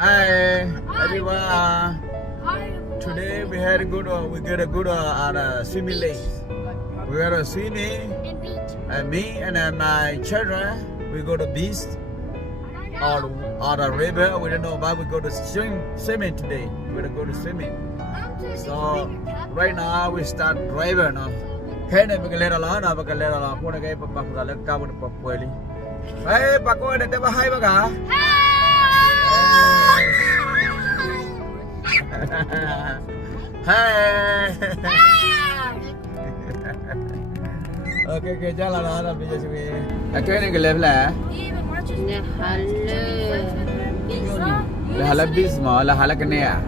Hi everyone. Hi. Today we had a good we get a good swimming lakes. We got a swimming And beach. and me and my children we go to beach or the river. We don't know but we go to swimming today. We're gonna go to swimming. So right now we start driving now. Hey, ne bagale la na bagale la. Ko ne kai pa pa la ka bu pa pweli. Hey, pa ko ne te ba hai ba ka? Hai. Okay, jalan lah bây giờ chúng mình. Cái này cái level là? Là hala bis mà là hala cái này à?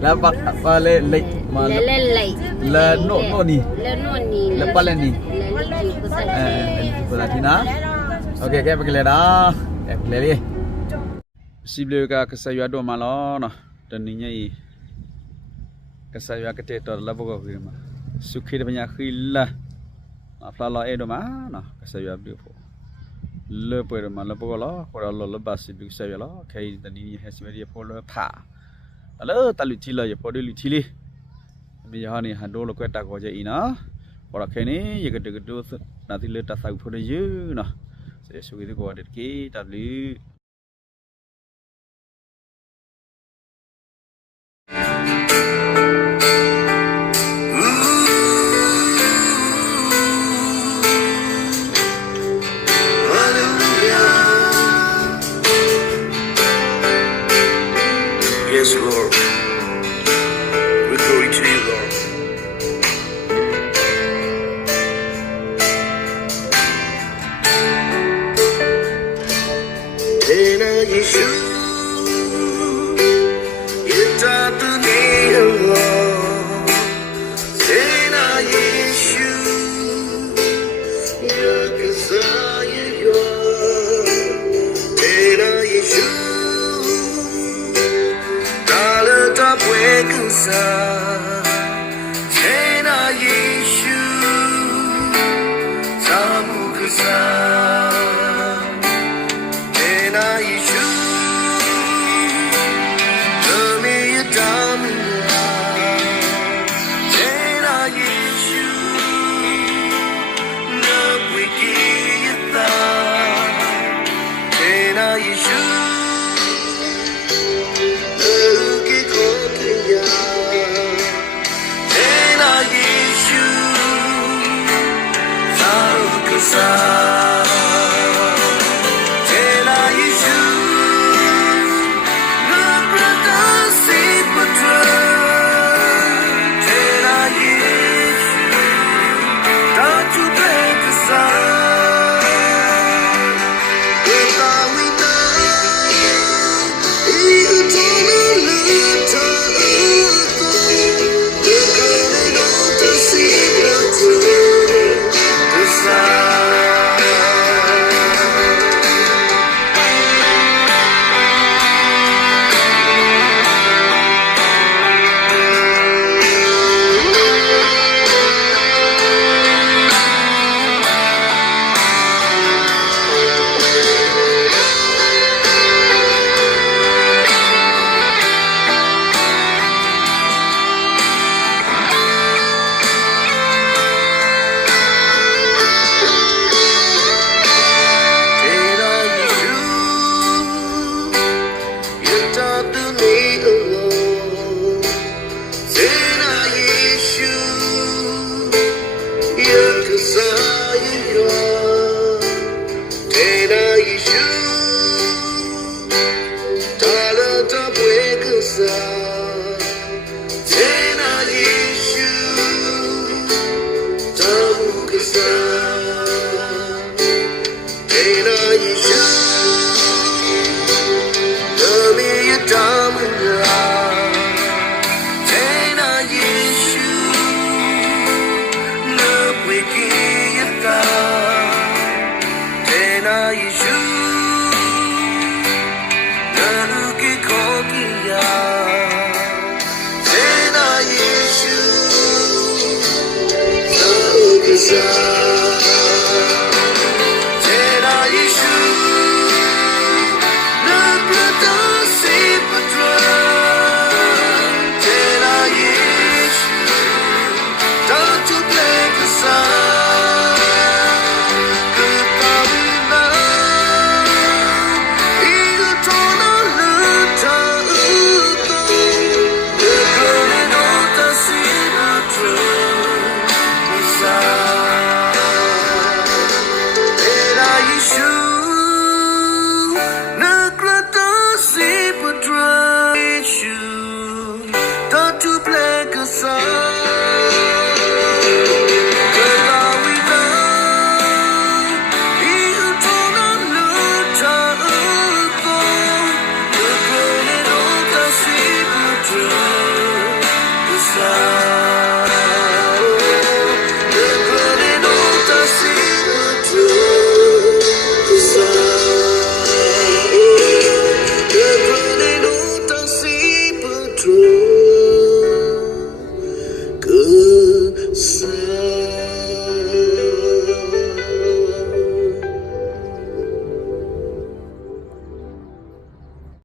Là bắt le le mà là no ni. Là pala ni. Pala tina. Okay, cái cái level đó. Cái level. Siblega kesayua do malo no dan ninya kesayua kete to labo ko ma sukhi de banya khila afla lo e do ma no kesayua bi fo le po de ma labo ko lo ko lo lo ba sibli kesayua lo kai dan ni ha sibli fo lo pha lo talu thi lo ye po de lu thi li mi ya ni ha do lo ko ta ko je i no ko ra khe ni ye ke de do na ti le ta sa fo de ye no se su ki ko de ki ta lu Yes, Lord. We glory to you, Lord. Thenay Yeshu, yutar thenay arlor. Thenay Yeshu, yutar thenay Yeshu. Thenay Yeshu, Samukasa. Thenay Yeshu, Lami Yadamina. Thenay Yeshu, Napwiki yutar. Thenay Yeshu. Thenay Yeshu, Samukasa.